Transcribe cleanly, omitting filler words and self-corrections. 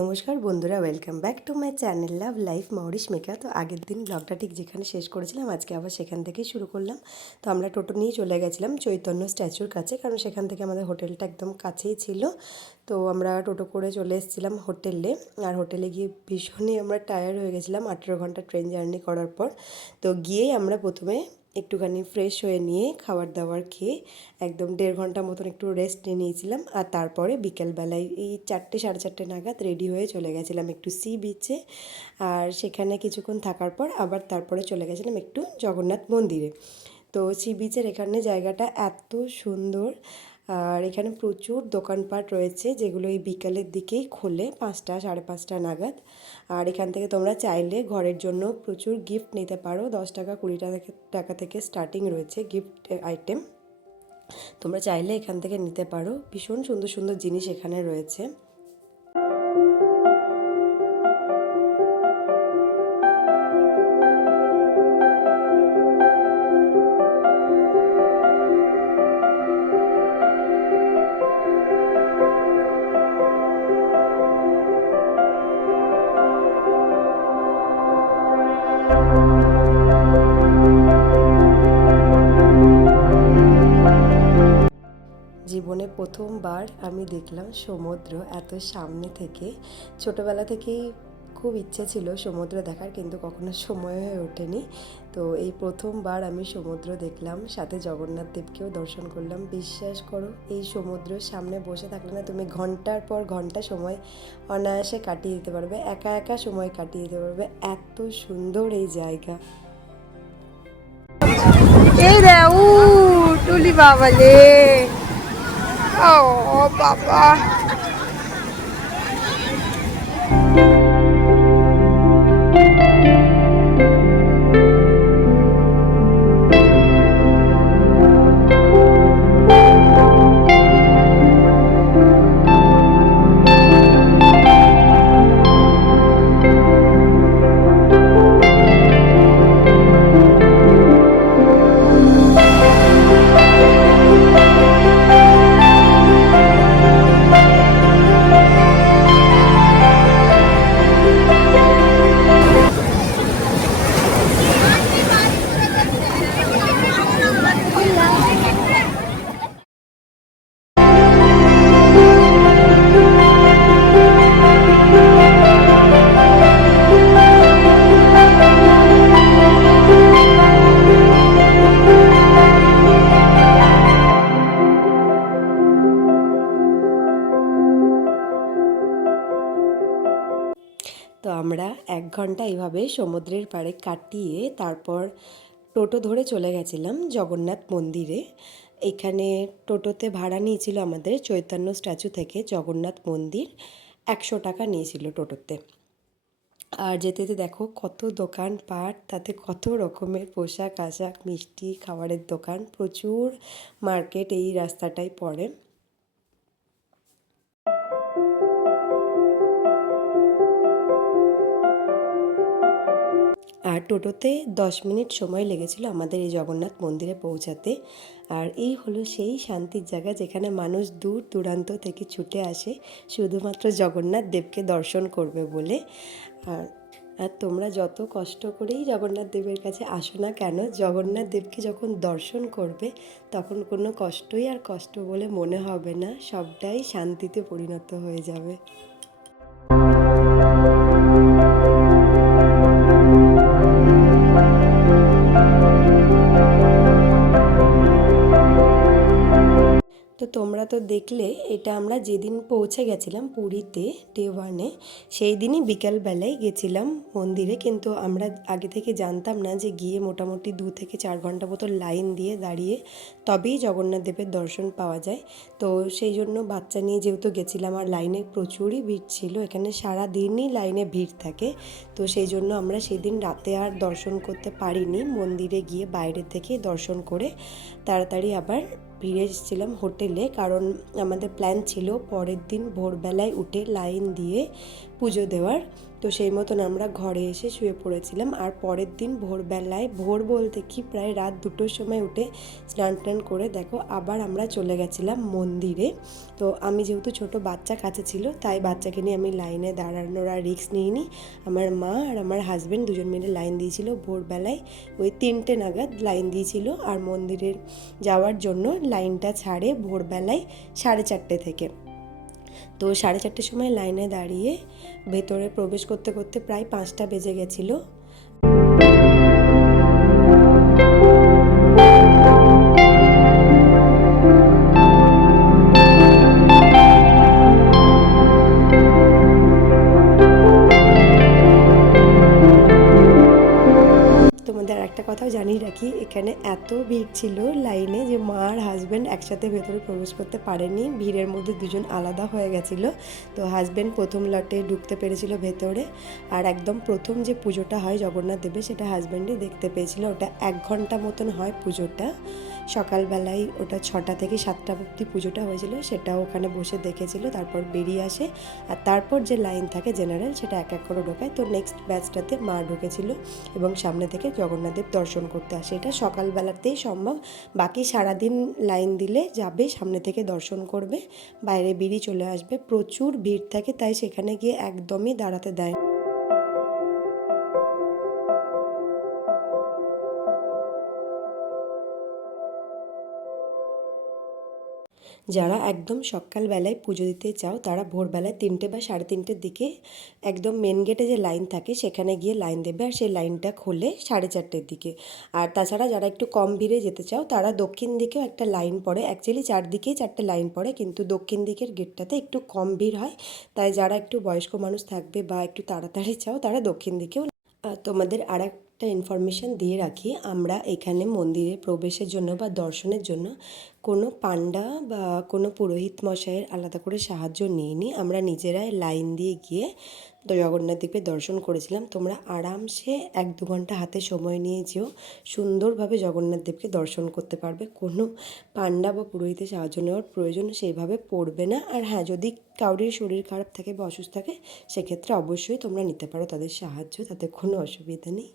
নমস্কার বন্ধুরা, welcome back to my channel love life Mourishmika. তো আগের দিন ব্লগটা ঠিক যেখানে শেষ করেছিলাম আজকে আবার সেখান থেকেই শুরু করলাম। তো আমরা টোটো নিয়ে চলে গেছিলাম চৈতন্য স্ট্যাচুর কাছে, কারণ সেখান থেকে আমাদের হোটেলটা একদম কাছেই ছিল। তো আমরা টোটো করে চলে এসেছিলাম হোটেলে। আর হোটেলে গিয়ে ভীষণই আমরা টায়ার্ড হয়ে গেছিলাম 18 ঘন্টা ট্রেন জার্নি করার পর। তো গিয়েই আমরা প্রথমে একটুখানি ফ্রেশ হয়ে নিয়ে খাবার দাবার খেয়ে একদম 1.5 ঘন্টা মতন একটু রেস্ট নিয়ে নিয়েছিলাম। আর তারপরে বিকেলবেলায় এই 4টে সাড়ে 4টে নাগাদ রেডি হয়ে চলে গেছিলাম একটু সি বিচে। আর সেখানে কিছুক্ষণ থাকার পর আবার তারপরে চলে গেছিলাম একটু জগন্নাথ মন্দিরে। তো সি বিচের এখানে জায়গাটা এত সুন্দর, আর এখানে প্রচুর দোকানপাট রয়েছে যেগুলো এই বিকালের দিকেই খোলে 5টা সাড়ে 5টা নাগাদ। আর এখান থেকে তোমরা চাইলে ঘরের জন্য প্রচুর গিফট নিতে পারো। 10 টাকা 20 টাকা থেকে স্টার্টিং রয়েছে গিফট আইটেম। তোমরা চাইলে এখান থেকে নিতে পারো। ভীষণ সুন্দর সুন্দর জিনিস এখানে রয়েছে। জীবনে প্রথমবার আমি দেখলাম সমুদ্র এত সামনে থেকে। ছোটোবেলা থেকেই খুব ইচ্ছে ছিল সমুদ্র দেখার, কিন্তু কখনো সময় হয়ে ওঠেনি। তো এই প্রথমবার আমি সমুদ্র দেখলাম, সাথে জগন্নাথ দেবকেও দর্শন করলাম। বিশ্বাস করো, এই সমুদ্রের সামনে বসে থাকলে না তুমি ঘন্টার পর ঘন্টা সময় অনায়াসে কাটিয়ে দিতে পারবে, একা একা সময় কাটিয়ে দিতে পারবে। এত সুন্দর এই জায়গা। এই রে টুলি বাবা লে, ও বাবা। তো আমরা 1 ঘন্টা এইভাবে সমুদ্রের পাড়ে কাটিয়ে তারপর টোটো ধরে চলে গেছিলাম জগন্নাথ মন্দিরে। এখানে টোটোতে ভাড়া নিয়েছিল আমাদের চৈতন্য স্ট্যাচু থেকে জগন্নাথ মন্দির, 100 টাকা নিয়েছিল টোটোতে। আর যেতে যেতে দেখো কত দোকানপাট, তাতে কত রকমের পোশাক আশাক, মিষ্টি খাবারের দোকান, প্রচুর মার্কেট এই রাস্তাটাই পড়ে। আর টোটোতে 10 মিনিট সময় লেগেছিল আমাদের এই জগন্নাথ মন্দিরে পৌঁছাতে। আর এই হলো সেই শান্তির জায়গা যেখানে মানুষ দূর দূরান্ত থেকে ছুটে আসে শুধুমাত্র জগন্নাথ দেবকে দর্শন করবে বলে। আর আর তোমরা যত কষ্ট করেই জগন্নাথ দেবের কাছে আসো না কেন, জগন্নাথ দেবকে যখন দর্শন করবে তখন কোনো কষ্টই আর কষ্ট বলে মনে হবে না, সবটাই শান্তিতে পরিণত হয়ে যাবে। তো তোমরা তো দেখলে, এটা আমরা যেদিন পৌঁছে গেছিলাম পুরীতে ডে 1-এ, সেই দিনই বিকালবেলায় গেছিলাম মন্দিরে। কিন্তু আমরা আগে থেকে জানতাম না যে গিয়ে মোটামুটি 2 থেকে 4 ঘন্টা মতো লাইন দিয়ে দাঁড়িয়ে তবেই জগন্নাথ দেবের দর্শন পাওয়া যায়। তো সেই জন্য বাচ্চা নিয়ে যেহেতু গেছিলাম, আর লাইনে প্রচুরই ভিড় ছিল, এখানে সারা দিনই লাইনে ভিড় থাকে। তো সেই জন্য আমরা সেদিন রাতে আর দর্শন করতে পারিনি, মন্দিরে গিয়ে বাইরে থেকে দর্শন করে তাড়াতাড়ি আবার ফিরে এসেছিলাম হোটেলে। কারণ আমাদের প্ল্যান ছিল পরের দিন ভোরবেলায় উঠে লাইন দিয়ে পুজো দেওয়ার। তো সেই মতন আমরা ঘরে এসে শুয়ে পড়েছিলাম। আর পরের দিন ভোরবেলায়, ভোর বলতে কি প্রায় রাত 2টোর সময় উঠে স্নান টান করে দেখো আবার আমরা চলে গেছিলাম মন্দিরে। তো আমি যেহেতু ছোট বাচ্চা কাছে ছিল, তাই বাচ্চাকে নিয়ে আমি লাইনে দাঁড়ানোর আর রিস্ক নিইনি। আমার মা আর আমার হাজব্যান্ড দুজন মিলে লাইন দিয়েছিল। ভোরবেলায় ওই 3টে নাগাদ লাইন দিয়েছিল। আর মন্দিরের যাওয়ার জন্য লাইনটা ছাড়ে ভোরবেলায় 4:30 থেকে। তো 4:30 সময় লাইনে দাঁড়িয়ে ভেতরে প্রবেশ করতে করতে প্রায় 5টা বেজে গেছিলো। তোমাদের একটা কথাও জানিয়ে রাখি, এখানে এত ভিড় ছিল লাইনে যে মা আর হাজব্যান্ড একসাথে ভেতরে প্রবেশ করতে পারেনি। ভিড়ের মধ্যে দুজন আলাদা হয়ে গেছিলো। তো হাজব্যান্ড প্রথম লটে ঢুকতে পেরেছিল ভেতরে। আর একদম প্রথম যে পুজোটা হয় জগন্নাথ দেবের, সেটা হাজব্যান্ডই দেখতে পেয়েছিল। ওটা 1 ঘন্টা মতন হয় পুজোটা। সকালবেলায় ওটা 6টা থেকে 7টা অবধি পুজোটা হয়েছিল, সেটাও ওখানে বসে দেখেছিল। তারপর বেরিয়ে আসে। আর তারপর যে লাইন থাকে জেনারেল, সেটা এক এক করে ঢোকায়। তো নেক্সট ব্যাচটাতে মা ঢুকেছিল এবং সামনে থেকে জগন্নাথদেব দর্শন করতে আসে। এটা সকালবেলাতেই সম্ভব। বাকি সারাদিন লাইন দিলে যাবে, সামনে থেকে দর্শন করবে, বাইরে বেরিয়ে চলে আসবে। প্রচুর ভিড় থাকে, তাই সেখানে গিয়ে একদমই দাঁড়াতে দেয় না। যারা একদম সকালবেলায় পুজো দিতে চাও, তারা ভোরবেলায় 3টে বা 3:30-এর দিকে একদম মেন গেটে যে লাইন থাকে সেখানে গিয়ে লাইন দেবে। আর সেই লাইনটা খোলে 4:30-এর দিকে। আর তাছাড়া যারা একটু কম ভিড়ে যেতে চাও, তারা দক্ষিণ দিকেও একটা লাইন পড়ে। অ্যাকচুয়ালি 4দিকেই 4টে লাইন পড়ে, কিন্তু দক্ষিণ দিকের গেটটাতে একটু কম ভিড় হয়। তাই যারা একটু বয়স্ক মানুষ থাকবে বা একটু তাড়াতাড়ি চাও, তারা দক্ষিণ দিকেও। তোমাদের আর একটা ইনফরমেশান দিয়ে রাখি, আমরা এখানে মন্দিরে প্রবেশের জন্য বা দর্শনের জন্য কোনো পান্ডা বা কোনো পুরোহিত মশাইয়ের আলাদা করে সাহায্য নিইনি। আমরা নিজেরাই লাইন দিয়ে গিয়ে জগন্নাথ দেবের দর্শন করেছিলাম। তোমরা আরামসে 1-2 ঘন্টা হাতে সময় নিয়ে যেও, সুন্দরভাবে জগন্নাথ দেবকে দর্শন করতে পারবে। কোনো পান্ডা বা পুরোহিতের সাহায্য নেওয়ার প্রয়োজন সেইভাবে পড়বে না। আর হ্যাঁ, যদি কাউরির শরীর খারাপ থাকে বা অসুস্থ থাকে, সেক্ষেত্রে অবশ্যই তোমরা নিতে পারো তাদের সাহায্য, তাতে কোনো অসুবিধা নেই।